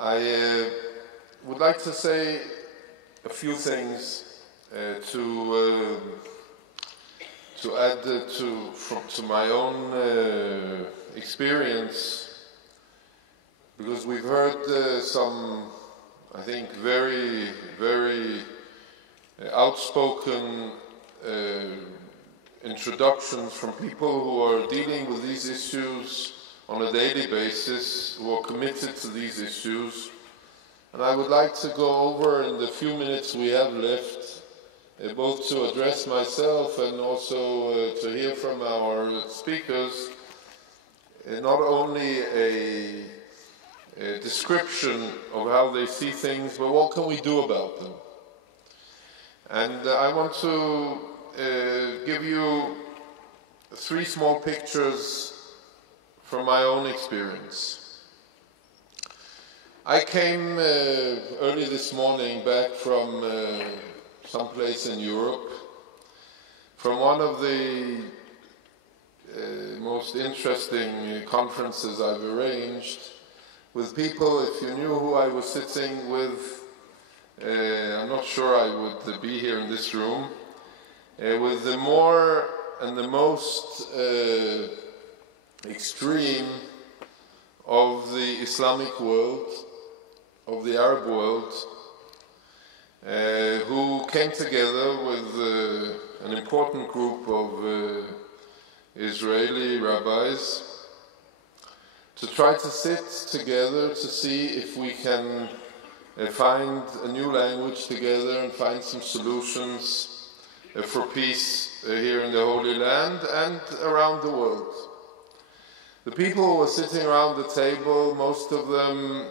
I would like to say a few things to add to my own experience, because we've heard some, I think, very, very outspoken introductions from people who are dealing with these issues on a daily basis, who are committed to these issues. And I would like to go over in the few minutes we have left, both to address myself and also to hear from our speakers, not only a description of how they see things, but what can we do about them. And I want to give you three small pictures from my own experience. I came early this morning back from someplace in Europe, from one of the most interesting conferences I've arranged, with people, if you knew who I was sitting with, I'm not sure I would be here in this room, with the more and the most extreme of the Islamic world, of the Arab world, who came together with an important group of Israeli rabbis to try to sit together to see if we can find a new language together and find some solutions for peace here in the Holy Land and around the world. The people who were sitting around the table, most of them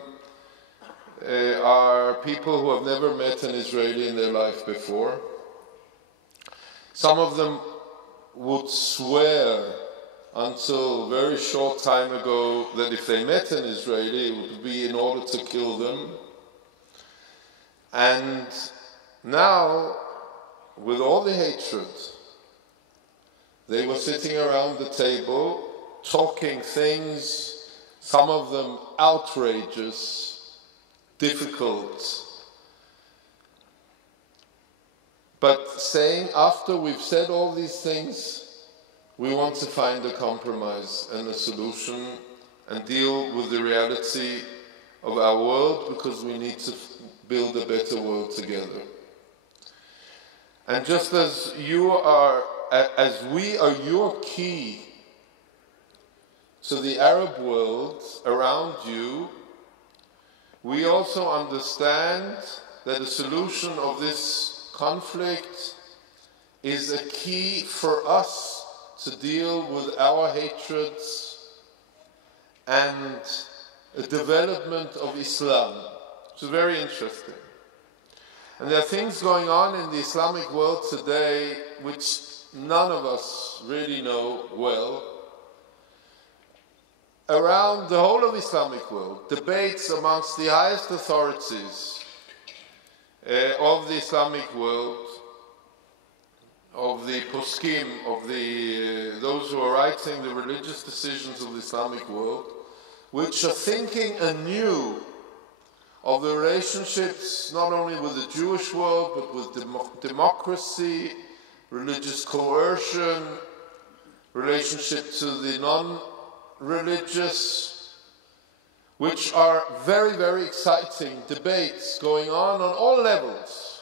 are people who have never met an Israeli in their life before. Some of them would swear until a very short time ago that if they met an Israeli, it would be in order to kill them. And now, with all the hatred, they were sitting around the table talking things, some of them outrageous, difficult, but saying, after we've said all these things, we want to find a compromise and a solution and deal with the reality of our world, because we need to build a better world together. And just as we are your key to the Arab world around you, we also understand that the solution of this conflict is a key for us to deal with our hatreds and a development of Islam, which is very interesting. And there are things going on in the Islamic world today which none of us really know well. Around the whole of the Islamic world, debates amongst the highest authorities of the Islamic world, of the poskim, of those who are writing the religious decisions of the Islamic world, which are thinking anew of the relationships not only with the Jewish world, but with democracy, religious coercion, relationship to the non-religious, which are very, very exciting debates going on all levels,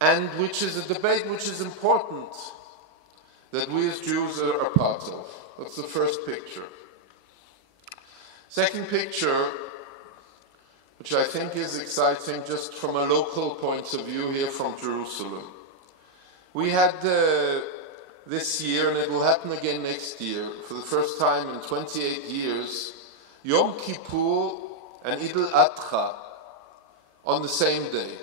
and which is a debate which is important that we as Jews are a part of. That's the first picture. Second picture, which I think is exciting just from a local point of view here from Jerusalem. We had this year, and it will happen again next year, for the first time in 28 years, Yom Kippur and Eid al-Adha on the same day.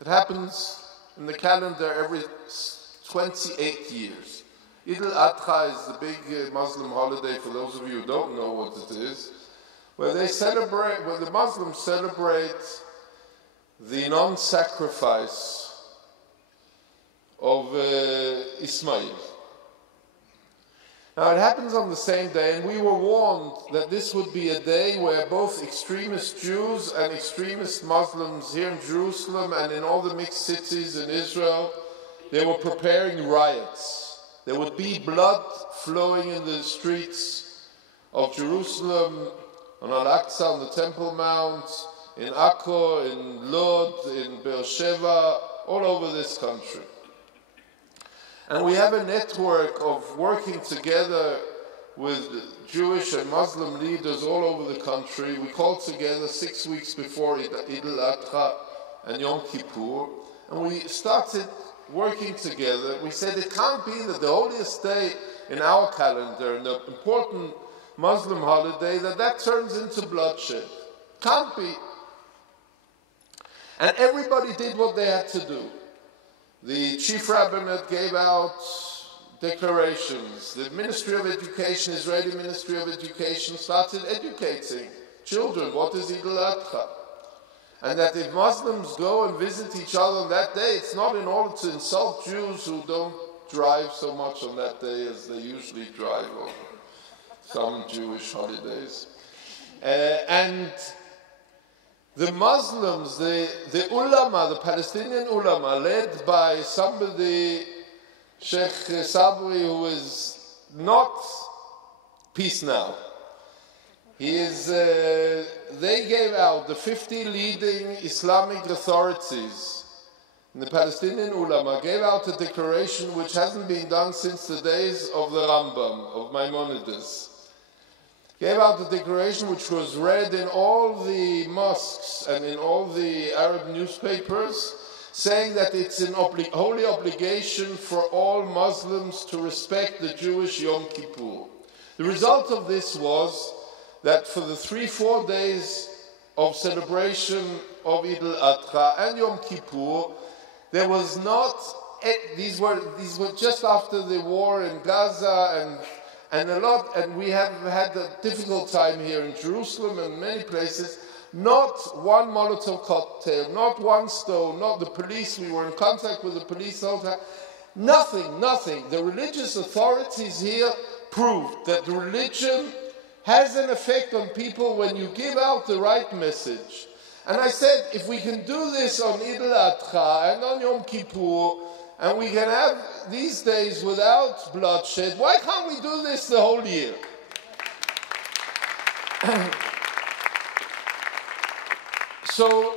It happens in the calendar every 28 years. Eid al-Adha is the big Muslim holiday, for those of you who don't know what it is, where the Muslims celebrate the non-sacrifice of Ismail. Now it happens on the same day, and we were warned that this would be a day where both extremist Jews and extremist Muslims here in Jerusalem and in all the mixed cities in Israel, they were preparing riots. There would be blood flowing in the streets of Jerusalem, on Al-Aqsa, on the Temple Mount, in Akko, in Lod, in Beersheba, all over this country. And we have a network of working together with Jewish and Muslim leaders all over the country. We called together 6 weeks before Eid al-Adha and Yom Kippur, and we started working together. We said it can't be that the holiest day in our calendar, and the important Muslim holiday, that turns into bloodshed. Can't be. And everybody did what they had to do. The chief rabbinate gave out declarations. The Ministry of Education, Israeli Ministry of Education, started educating children what is Eid al-Adha. And that if Muslims go and visit each other on that day, it's not in order to insult Jews who don't drive so much on that day as they usually drive on some Jewish holidays. And the Muslims, the ulama, the Palestinian ulama, led by somebody, Sheikh Sabri, who is not peace now. He is, they gave out, the 50 leading Islamic authorities, the Palestinian ulama, gave out a declaration which hasn't been done since the days of the Rambam, of Maimonides. Gave out a declaration which was read in all the mosques and in all the Arab newspapers, saying that it's an holy obligation for all Muslims to respect the Jewish Yom Kippur. The result of this was that for the 3-4 days of celebration of Eid al-Adha and Yom Kippur, there was not, these were just after the war in Gaza and we have had a difficult time here in Jerusalem and many places. Not one Molotov cocktail, not one stone, not the police. We were in contact with the police all the time. Nothing. The religious authorities here proved that the religion has an effect on people when you give out the right message. And I said, if we can do this on Eid al-Adha and on Yom Kippur, and we can have these days without bloodshed, why can't we do this the whole year? So,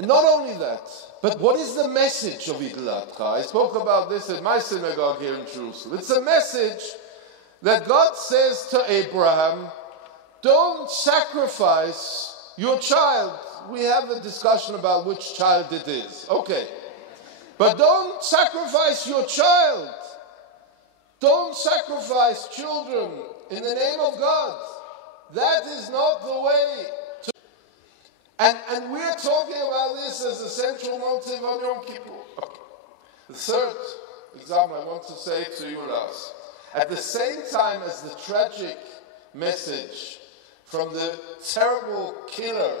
not only that, but what is the message of Eid al-Adha? I spoke about this at my synagogue here in Jerusalem. It's a message that God says to Abraham, don't sacrifice your child. We have a discussion about which child it is. Okay. But don't sacrifice your child. Don't sacrifice children in the name of God. That is not the way to... And we're talking about this as a central motive on Yom Kippur. Okay. The third example I want to say to you, Lars. At the same time as the tragic message from the terrible killer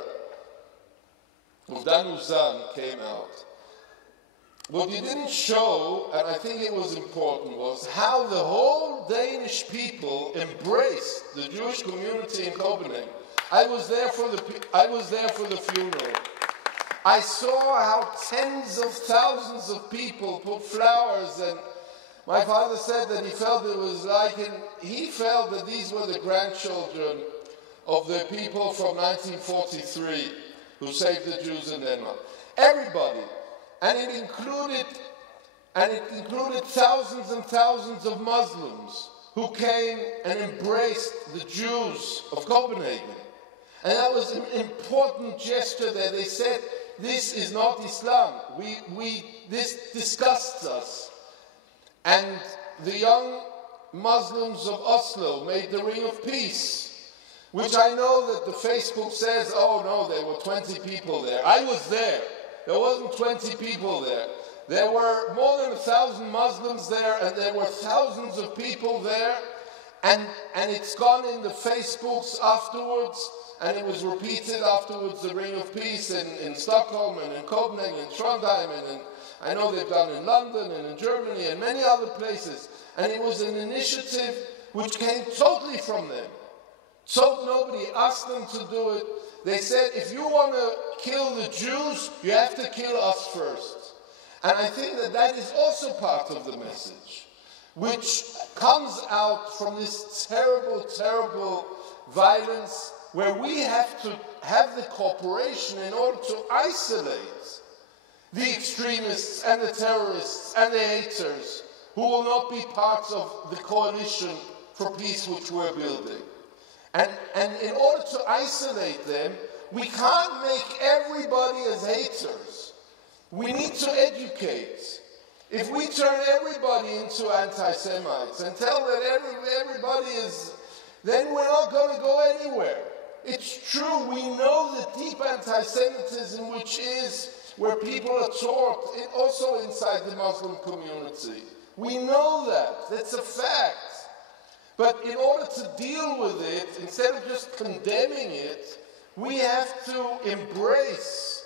of Dan Uzan came out, what you didn't show, and I think it was important, was how the whole Danish people embraced the Jewish community in Copenhagen. I was there for the funeral. I saw how tens of thousands of people put flowers, and my father said that he felt it was like, he felt that these were the grandchildren of the people from 1943 who saved the Jews in Denmark. Everybody. And it included thousands and thousands of Muslims who came and embraced the Jews of Copenhagen. And that was an important gesture there. They said, this is not Islam. This disgusts us. And the young Muslims of Oslo made the Ring of Peace, which I know that the Facebook says, oh no, there were 20 people there. I was there. There wasn't 20 people there. There were more than 1,000 Muslims there, and there were thousands of people there. And it's gone in the Facebooks afterwards, and it was repeated afterwards, the Ring of Peace in Stockholm and in Copenhagen and Trondheim, and I know they've done in London and in Germany and many other places. And it was an initiative which came totally from them. So nobody asked them to do it. They said, if you want to kill the Jews, you have to kill us first. And I think that that is also part of the message, which comes out from this terrible, terrible violence where we have to have the cooperation in order to isolate the extremists and the terrorists and the haters who will not be part of the coalition for peace which we're building. And in order to isolate them, we can't make everybody as haters. We need to educate. If we turn everybody into anti-Semites and tell that everybody is, then we're not going to go anywhere. It's true, we know the deep anti-Semitism, which is where people are taught, also inside the Muslim community. We know that, that's a fact. But in order to deal with it, instead of just condemning it, we have to embrace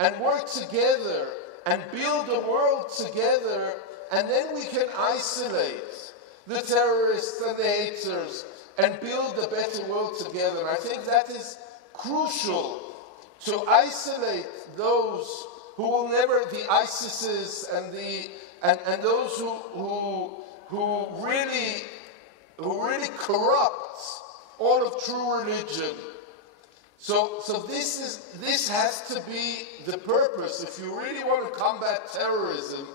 and work together and build a world together, and then we can isolate the terrorists and the haters and build a better world together. And I think that is crucial, to isolate those who will never, the ISISes and those who really corrupt all of true religion. So this has to be the purpose. If you really want to combat terrorism,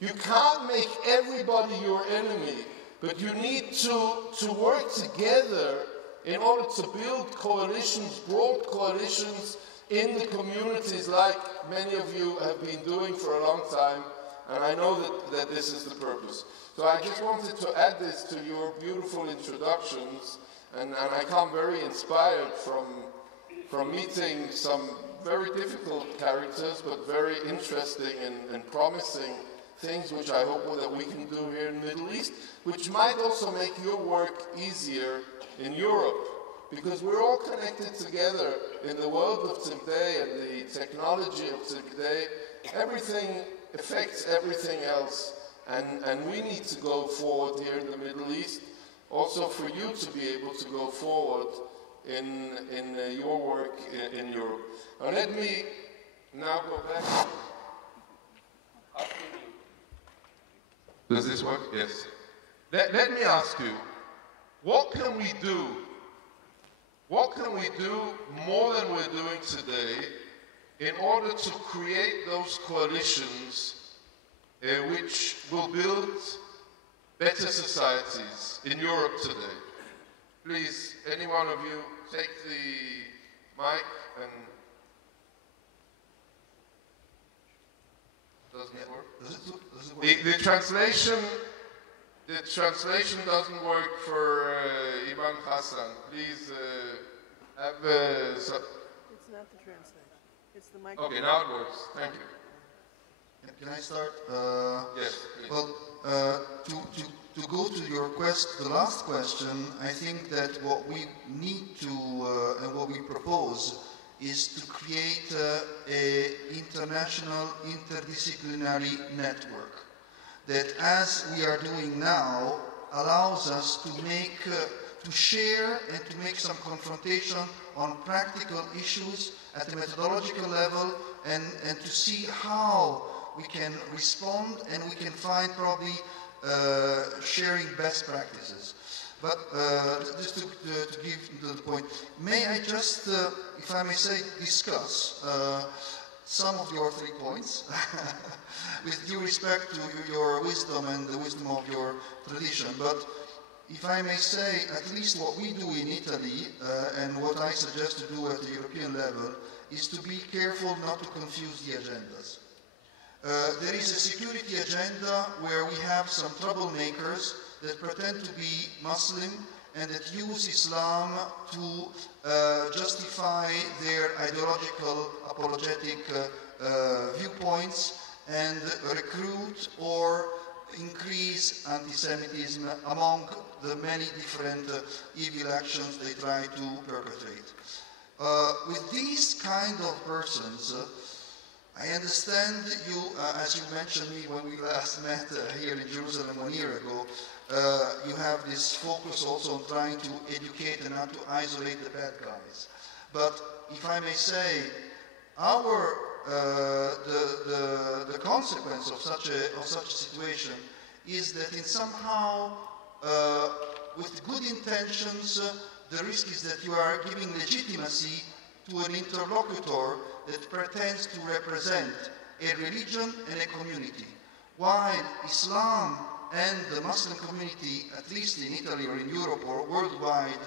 you can't make everybody your enemy, but you need to work together in order to build coalitions, broad coalitions in the communities like many of you have been doing for a long time, and I know that this is the purpose. So I just wanted to add this to your beautiful introductions, and I come very inspired from meeting some very difficult characters, but very interesting and promising things which I hope that we can do here in the Middle East, which might also make your work easier in Europe, because we're all connected together in the world of today and the technology of today. Everything affects everything else, and we need to go forward here in the Middle East, also for you to be able to go forward in your work in Europe. Now let me now go back. Does this work? Yes. Let me ask you, what can we do? What can we do more than we're doing today in order to create those coalitions which will build better societies in Europe today? Please, any one of you, take the mic and... Doesn't it work? Does it work? The translation doesn't work for Imam Hasan. Please have It's not the translation. It's the microphone. Okay, now it works. Thank you. Can I start? Yes, please. Well, to go to your the last question, I think that what we need to, and what we propose, is to create an international interdisciplinary network that, as we are doing now, allows us to make, to share and to make some confrontation on practical issues at the methodological level, and to see how we can respond, and we can find probably sharing best practices. But just to give to the point, may I just, if I may say, discuss some of your 3 points, with due respect to your wisdom and the wisdom of your tradition. But if I may say, at least what we do in Italy, and what I suggest to do at the European level, is to be careful not to confuse the agendas. There is a security agenda where we have some troublemakers that pretend to be Muslim and that use Islam to justify their ideological, apologetic viewpoints and recruit or increase anti-Semitism among the many different evil actions they try to perpetrate. With these kind of persons, I understand you, as you mentioned me when we last met here in Jerusalem 1 year ago, you have this focus also on trying to educate and not to isolate the bad guys. But if I may say, the consequence of such a situation is that in somehow, with good intentions, the risk is that you are giving legitimacy to an interlocutor that pretends to represent a religion and a community, while Islam and the Muslim community, at least in Italy or in Europe or worldwide,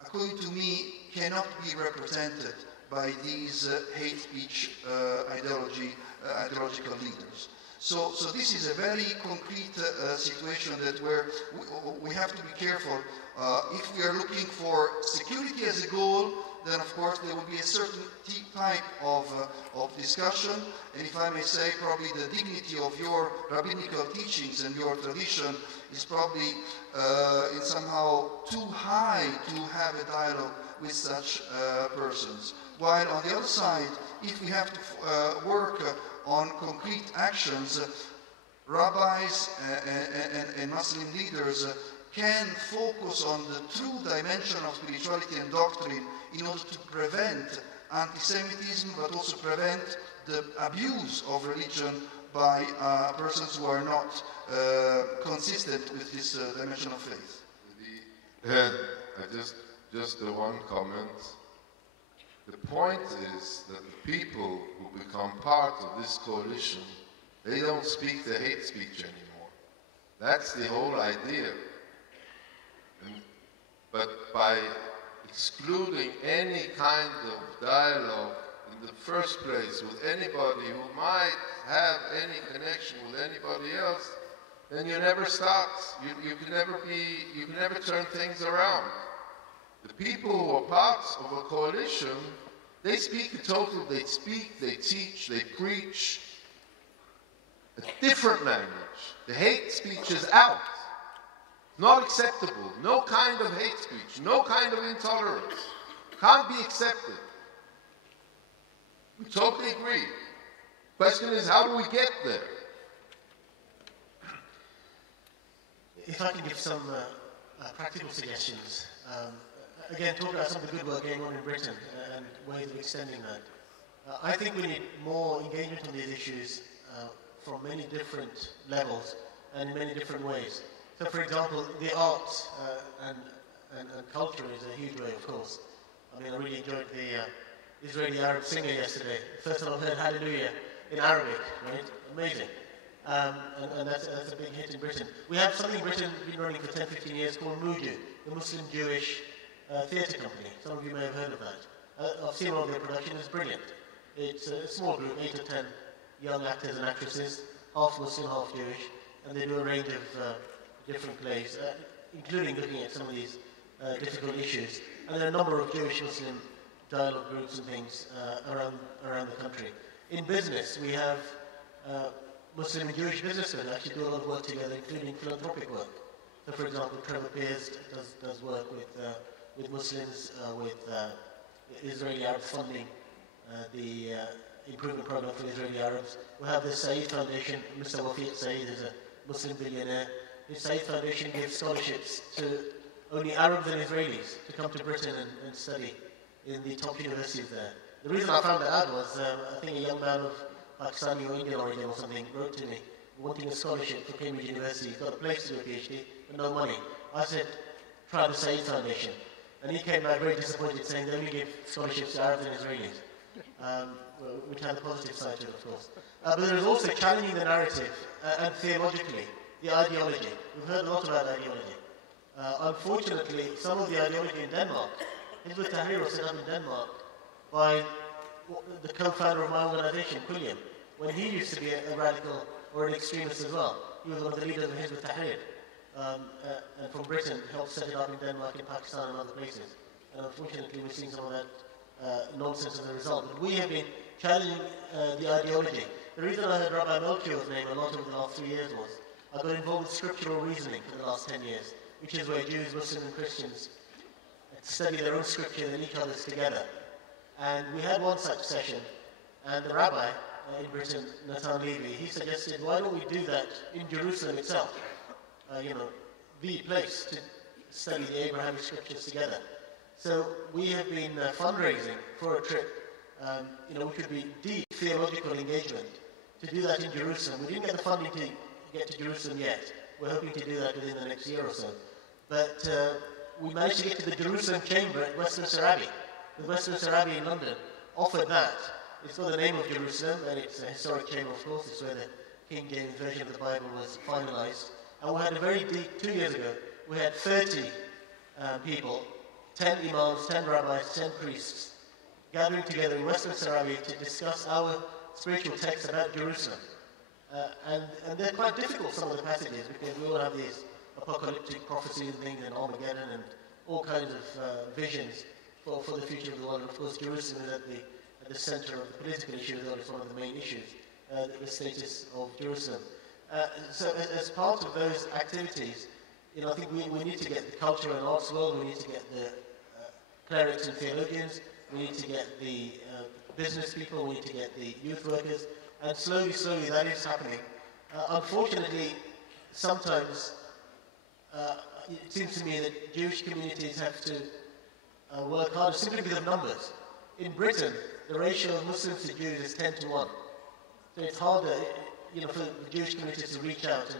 according to me, cannot be represented by these hate speech ideological leaders. So this is a very concrete situation that where we have to be careful. If we are looking for security as a goal, then of course there will be a certain type of discussion, and if I may say, probably the dignity of your rabbinical teachings and your tradition is probably in somehow too high to have a dialogue with such persons. While on the other side, if we have to work on concrete actions, rabbis and Muslim leaders can focus on the true dimension of spirituality and doctrine in order to prevent anti-Semitism, but also prevent the abuse of religion by persons who are not consistent with this dimension of faith. Just one comment. The point is that the people who become part of this coalition, they don't speak the hate speech anymore. That's the whole idea. But by excluding any kind of dialogue in the first place with anybody who might have any connection with anybody else, then you never start. You can never turn things around. The people who are part of a coalition, they speak they speak, they teach, they preach a different language. The hate speech is out. Not acceptable. No kind of hate speech. No kind of intolerance. Can't be accepted. We totally agree. Question is, how do we get there? If I can give some practical suggestions. Again, talk about some of the good work going on in Britain and ways of extending that. I think we need more engagement on these issues from many different levels and in many different ways. So, for example, the arts and culture is a huge way, of course. I mean, I really enjoyed the Israeli Arab singer yesterday. First time I've heard Hallelujah in Arabic, right? Amazing. And that's a big hit in Britain. We have something in Britain been running for 10, 15 years called Muju, the Muslim Jewish theatre company. Some of you may have heard of that. I've seen all of their production. It's brilliant. It's a small group, 8 or 10 young actors and actresses, half Muslim, half Jewish, and they do a range of different plays, including looking at some of these difficult issues. And there are a number of Jewish-Muslim dialogue groups and things around the country. In business, we have Muslim and Jewish businessmen actually do a lot of work together, including philanthropic work. So, for example, Trevor Pears does work with Muslims, with Israeli Arabs funding the improvement program for Israeli Arabs. We have the Saeed Foundation. Mr. Wafiq Saeed is a Muslim billionaire. The Saeed Foundation gives scholarships to only Arabs and Israelis to come to Britain and study in the top universities there. The reason I found that out was, I think a young man of Pakistani or Indian origin or something wrote to me wanting a scholarship for Cambridge University. He's got a place to do a PhD, but no money. I said, try the Saeed Foundation. And he came back very disappointed, saying they only give scholarships to Arabs and Israelis, which had a positive side to it, of course. But there is also challenging the narrative and theologically, the ideology. We've heard a lot about ideology. Unfortunately, some of the ideology in Denmark, Hizb ut-Tahrir was set up in Denmark by the co-founder of my organization, William, when he used to be a radical or an extremist as well. He was one of the leaders of Hizb ut-Tahrir. And from Britain, helped set it up in Denmark, in Pakistan, and other places. And unfortunately, we're seeing some of that nonsense as a result. But we have been challenging the ideology. The reason I heard Rabbi Melchior's name a lot over the last 3 years was I got involved with scriptural reasoning for the last 10 years, which is where Jews, Muslims, and Christians study their own scripture and each other's together. And we had one such session, And the rabbi in Britain, Nathan Levy, he suggested, why don't we do that in Jerusalem itself? You know, the place to study the Abrahamic scriptures together. So we have been fundraising for a trip, you know, which would be deep theological engagement, to do that in Jerusalem. We didn't get the funding to get to Jerusalem yet. We're hoping to do that within the next year or so. But we managed to get to the Jerusalem Chamber at Westminster Abbey. The Westminster Abbey in London offered that. It's got the name of Jerusalem, and it's a historic chamber, of course. It's where the King James Version of the Bible was finalized. And we had a very deep, 2 years ago, we had 30 people, 10 Imams, 10 rabbis, 10 priests, gathering together in Westminster Abbey to discuss our spiritual texts about Jerusalem. And they're quite difficult, some of the passages, because we all have these apocalyptic prophecies and things, and Armageddon, and all kinds of visions for the future of the world. And of course, Jerusalem is at the center of the political issues, or it's one of the main issues, the status of Jerusalem. So as part of those activities, you know, I think we need to get the culture and arts world, we need to get the clerics and theologians, we need to get the business people, we need to get the youth workers, and slowly that is happening. Unfortunately, sometimes it seems to me that Jewish communities have to work harder simply because of numbers. In Britain, the ratio of Muslims to Jews is 10 to 1. So it's harder, you know, for the Jewish communities to reach out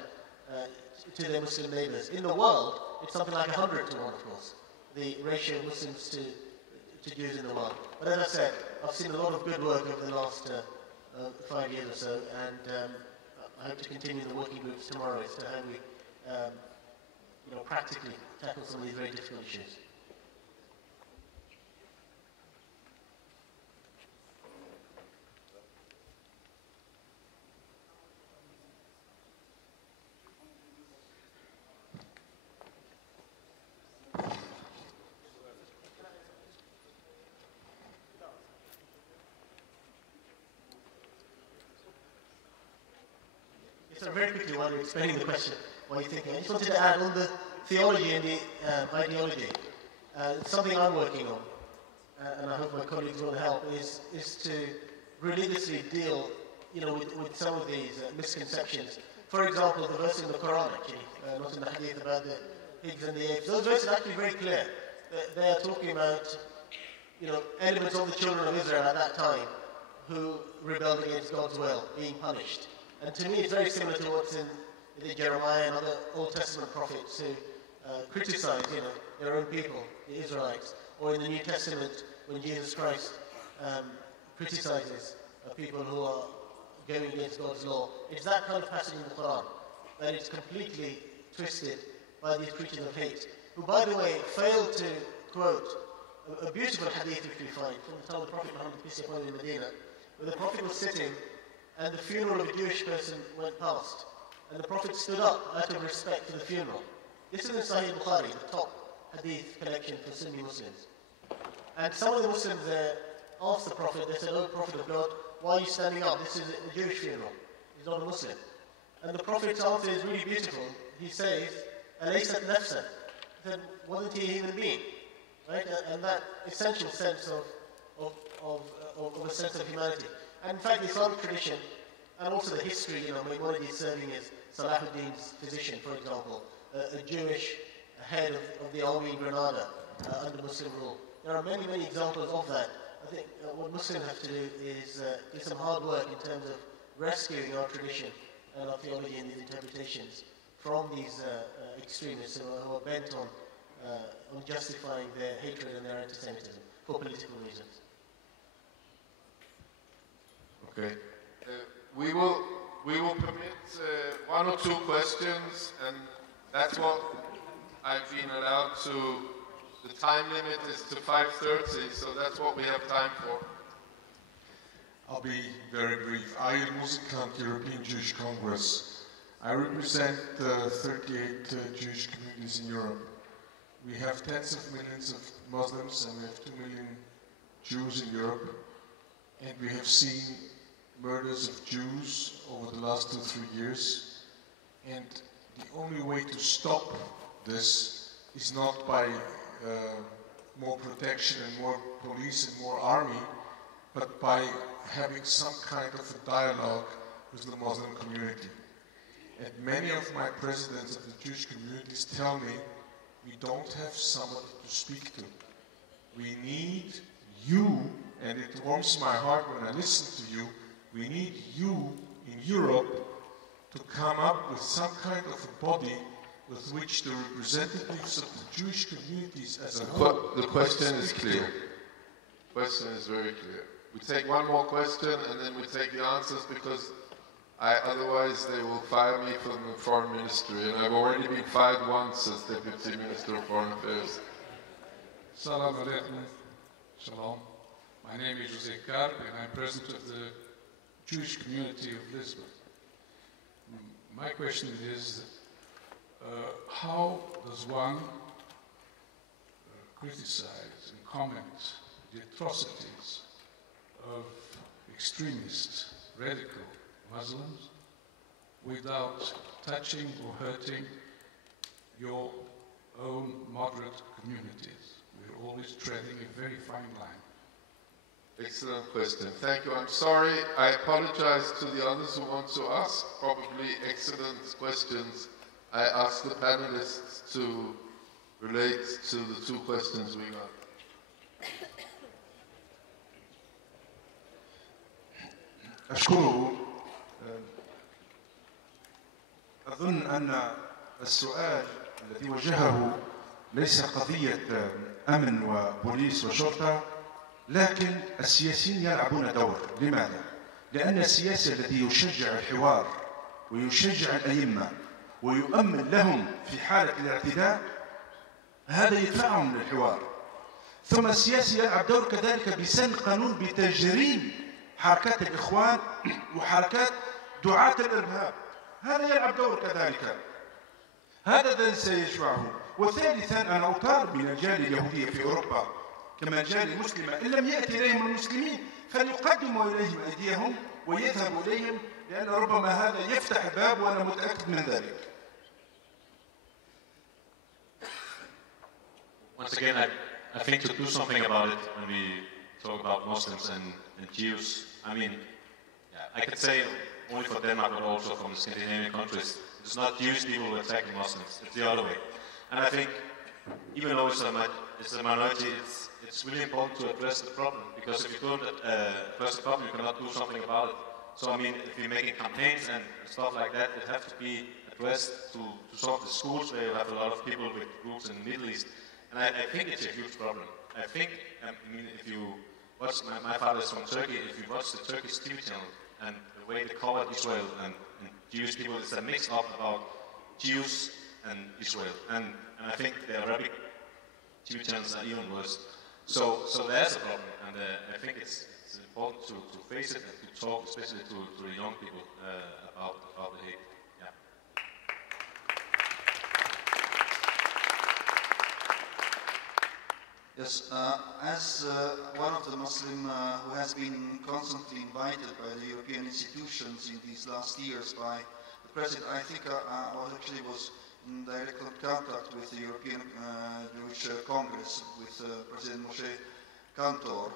to their Muslim neighbors. In the world, it's something like 100 to 1, of course, the ratio of Muslims to Jews in the world. But as I said, I've seen a lot of good work over the last 5 years or so, and I hope to continue the working groups tomorrow as to how we, you know, practically tackle some of these very difficult issues. So very quickly, while you're explaining the question, while you're thinking, I just wanted to add on the theology and the ideology. Something I'm working on, and I hope my colleagues will help, is to religiously deal, you know, with some of these misconceptions. For example, the verse in the Quran, actually, not in the Hadith, about the pigs and the apes. Those verses are actually very clear. They are talking about, you know, elements of the children of Israel at that time who rebelled against God's will, being punished. And to me, it's very similar to what's in the Jeremiah and other Old Testament prophets who criticize, you know, their own people, the Israelites. Or in the New Testament, when Jesus Christ criticizes people who are going against God's law. It's that kind of passage in the Quran, that it's completely twisted by these creatures of hate, who, by the way, failed to quote a beautiful hadith which we find from the time of the Prophet Muhammad, peace be upon him, in Medina, where the Prophet was sitting and the funeral of a Jewish person went past, and the Prophet stood up out of respect for the funeral. This is in Sahih Bukhari, the top hadith collection for Sunni Muslims. And some of the Muslims there asked the Prophet, they said, "Oh, Prophet of God, why are you standing up? This is a Jewish funeral. He's not a Muslim." And the Prophet's answer is really beautiful. He says, "Alaysat nafsan." He said, wasn't he a human being? Right? And that essential sense of a sense of humanity. And in fact, the Islamic tradition, and also the history, you know, Maimonides serving as Salahuddin's physician, for example, a Jewish head of the army in Granada under Muslim rule. There are many, many examples of that. I think what Muslims have to do is do some hard work in terms of rescuing our tradition and our theology and these interpretations from these extremists who are bent on justifying their hatred and their anti-Semitism for political reasons. Okay. We will permit one or two questions, and that's what I've been allowed to. The time limit is to 5:30, so that's what we have time for. I'll be very brief. I am Municipality, European Jewish Congress. I represent 38 Jewish communities in Europe. We have tens of millions of Muslims, and we have 2 million Jews in Europe, and we have seen murders of Jews over the last 2-3 years, and the only way to stop this is not by more protection and more police and more army, but by having some kind of a dialogue with the Muslim community. And many of my presidents of the Jewish communities tell me, we don't have somebody to speak to. We need you, and it warms my heart when I listen to you, we need you in Europe to come up with some kind of a body with which the representatives of the Jewish communities as a whole... The question is clear. The question is very clear. We take one more question and then we take the answers, because otherwise they will fire me from the Foreign Ministry, and I've already been fired once as Deputy Minister of Foreign Affairs. Assalamu alaikum. Shalom. My name is Jose Carp, and I'm president of the Jewish community of Lisbon. My question is, how does one criticize and comment the atrocities of extremist, radical Muslims without touching or hurting your own moderate communities? We're always treading a very fine line. Excellent question. Thank you. I'm sorry. I apologize to the others who want to ask probably excellent questions. I ask the panelists to relate to the two questions we got. أشكره. أظن أن السؤال الذي وجهه ليس قضية أمن وبوليس وشرطة، لكن السياسيين يلعبون دور. لماذا؟ لأن السياسي الذي يشجع الحوار ويشجع الأئمة ويؤمن لهم في حالة الاعتداء، هذا يدفعهم للحوار. ثم السياسي يلعب دور كذلك بسن قانون بتجريم حركات الإخوان وحركات دعاة الإرهاب، هذا يلعب دور كذلك. هذا الذي سيشفعه. وثالثا أنا أطالب من الجالية اليهودية في أوروبا كما الجالية المسلمة، إن لم يأتي إليهم المسلمين فليقدموا إليهم أيديهم ويذهبوا إليهم، لأن ربما هذا يفتح الباب وأنا متأكد من ذلك. Once again, I think to do something about it when we talk about Muslims and Jews, I mean, I could say only for Denmark, but also from the Scandinavian countries, it's not Jewish people who are attacking Muslims, it's the other way. And I think, even though it's a minority, it's really important to address the problem, because if you don't address the problem, you cannot do something about it. So, I mean, if you're making campaigns and stuff like that, it has to be addressed to some of the schools where you have a lot of people with roots in the Middle East. And I think it's a huge problem. I think, I mean, if you watch, my father is from Turkey, if you watch the Turkish TV channel and the way they cover Israel and Jewish people, it's a mix-up about Jews and Israel. And I think the Arabic TV channels are even worse. So there's a problem, and I think it's important to face it and to talk, especially to the young people, about the hate. Yeah. Yes, as one of the Muslim who has been constantly invited by the European institutions in these last years by the President, I think I was in direct contact with the European Jewish Congress, with President Moshe Cantor.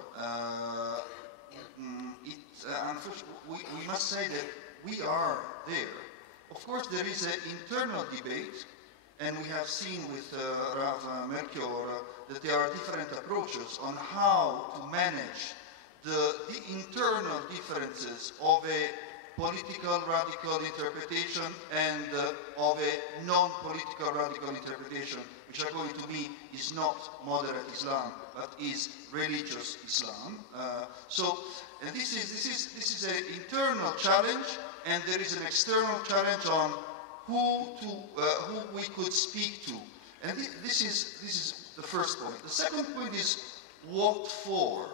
Unfortunately, we must say that we are there. Of course, there is an internal debate, and we have seen with Rav Melchior that there are different approaches on how to manage the internal differences of a political radical interpretation and of a non-political radical interpretation, which according to me is not moderate Islam, but is religious Islam. And this is an internal challenge, and there is an external challenge on who we could speak to. And this is the first point. The second point is what for?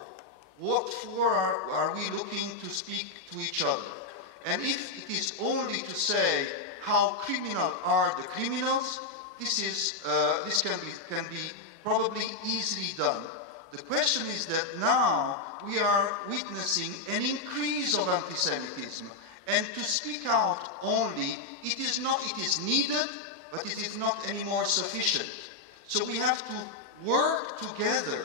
What for are we looking to speak to each other? And if it is only to say how criminal are the criminals, this can be probably easily done. The question is that now we are witnessing an increase of anti-Semitism, and to speak out only, it is needed, but it is not anymore sufficient. So we have to work together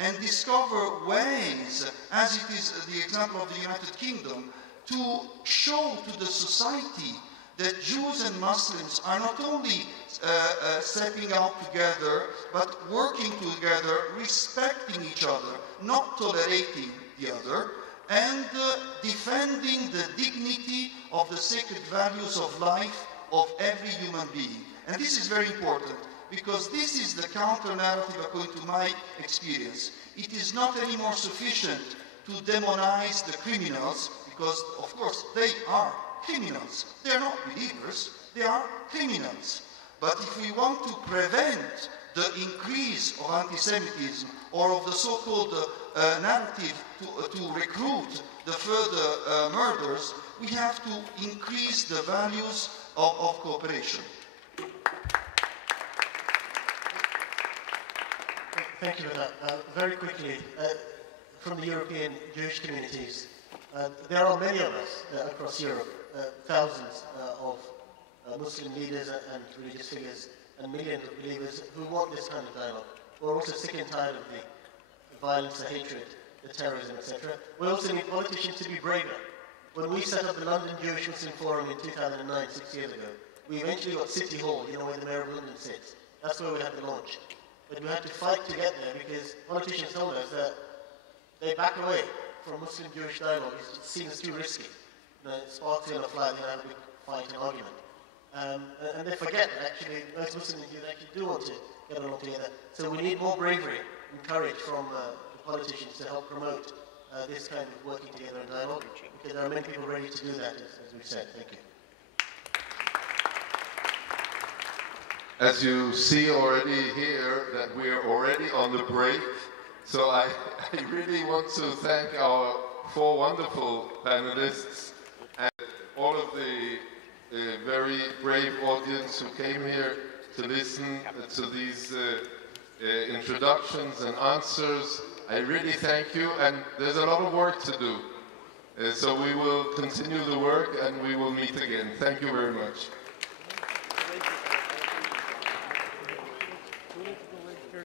and discover ways, as it is the example of the United Kingdom, to show to the society that Jews and Muslims are not only stepping out together, but working together, respecting each other, not tolerating the other, and defending the dignity of the sacred values of life of every human being. And this is very important, because this is the counter-narrative according to my experience. It is not anymore sufficient to demonize the criminals, because, of course, they are criminals. They are not believers, they are criminals. But if we want to prevent the increase of anti-Semitism or of the so-called narrative to recruit the further murders, we have to increase the values of cooperation. Thank you for that. Very quickly, from the European Jewish communities, there are many of us across Europe, thousands of Muslim leaders and religious figures and millions of believers who want this kind of dialogue. We're also sick and tired of the violence, the hatred, the terrorism, etc. We also need politicians to be braver. When we set up the London Jewish Muslim Forum in 2009, 6 years ago, we eventually got City Hall, you know, where the Mayor of London sits. That's where we had the launch. But we had to fight to get there because politicians told us that they back away from Muslim-Jewish dialogue. It's seen as too risky. You know, sparks in a flag, they have a big fight and argument. And they forget that actually most Muslims actually do want to get along together. So we need more bravery and courage from the politicians to help promote this kind of working together and dialogue, because there are many people ready to do that, as we've said. Thank you. As you see already here, that we are already on the break, so I really want to thank our 4 wonderful panelists and all of the very brave audience who came here to listen to these introductions and answers. I really thank you, and there's a lot of work to do. So we will continue the work and we will meet again. Thank you very much.